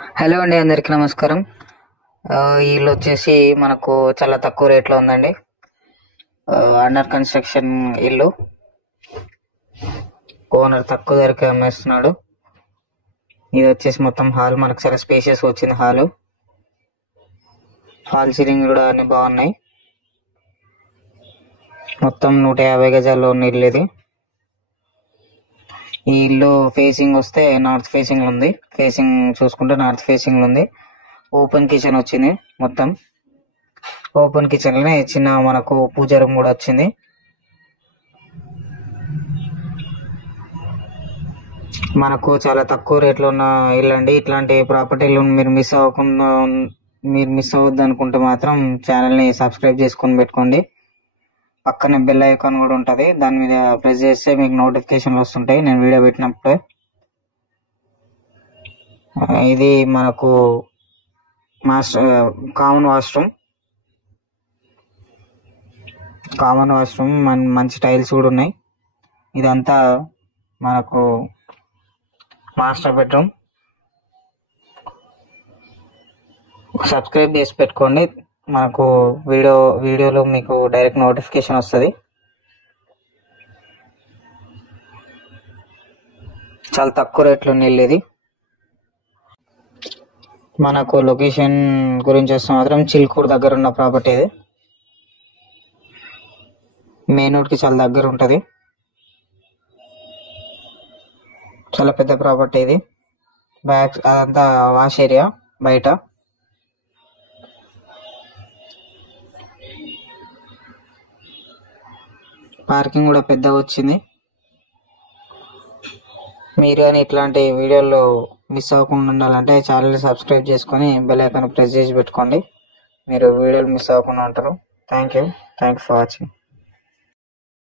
Hello అండి, అందరికీ నమస్కారం. ఈ ఇల్లు వచ్చేసి మనకు చాలా తక్కువ రేట్లో ఉందండి. అండర్ కన్స్ట్రక్షన్ ఇల్లు. ఓనర్ తక్కువ ధరకి అమ్మేస్తున్నాడు. ఇది వచ్చేసి మొత్తం హాల్, మనకు చాలా స్పేషియస్ వచ్చింది. హాల్ సీలింగ్ కూడా అన్ని బాగున్నాయి. మొత్తం 150 గజాల్లో ఉన్న ఇల్లు ఇది. ఈ ఇల్లు ఫేసింగ్ వస్తే నార్త్ ఫేసింగ్ ఉంది. ఫేసింగ్ చూసుకుంటే నార్త్ ఫేసింగ్ ఉంది. ఓపెన్ కిచెన్ వచ్చింది. మొత్తం ఓపెన్ కిచెన్ లోనే చిన్న మనకు పూజ రూమ్ కూడా వచ్చింది. మనకు చాలా తక్కువ రేట్లో ఉన్న ఇల్లు అండి. ఇట్లాంటి ప్రాపర్టీలు మీరు మిస్ అవ్వద్దు అనుకుంటే మాత్రం ఛానల్ని సబ్స్క్రైబ్ చేసుకొని పెట్టుకోండి. పక్కనే బెల్ ఐకాన్ కూడా ఉంటుంది. దాని మీద ప్రెస్ చేస్తే మీకు నోటిఫికేషన్లు వస్తుంటాయి నేను వీడియో పెట్టినప్పుడు. ఇది మనకు కామన్ వాష్రూమ్ మంచి టైల్స్ కూడా ఉన్నాయి. ఇదంతా మనకు మాస్టర్ బెడ్రూమ్. సబ్స్క్రైబ్ చేసి పెట్టుకోండి. మనకు వీడియోలో మీకు డైరెక్ట్ నోటిఫికేషన్ వస్తుంది. చాలా తక్కువ రేట్లో ఇల్లు ఇది. మనకు లొకేషన్ గురించి వస్తే మాత్రం చిల్కూరు దగ్గర ఉన్న ప్రాపర్టీ ఇది. మెయిన్ రోడ్కి చాలా దగ్గర ఉంటుంది. చాలా పెద్ద ప్రాపర్టీ ఇది. అదంతా వాష్ ఏరియా. బయట పార్కింగ్ కూడా పెద్దగా వచ్చింది. మీరు కానీ ఇట్లాంటి వీడియోలు మిస్ అవ్వకుండా ఉండాలంటే ఛానల్ సబ్స్క్రైబ్ చేసుకొని బెల్ ఐకాన్ ప్రెస్ చేసి పెట్టుకోండి. మీరు వీడియోలు మిస్ అవ్వకుండా ఉంటారు. Thank you for watching.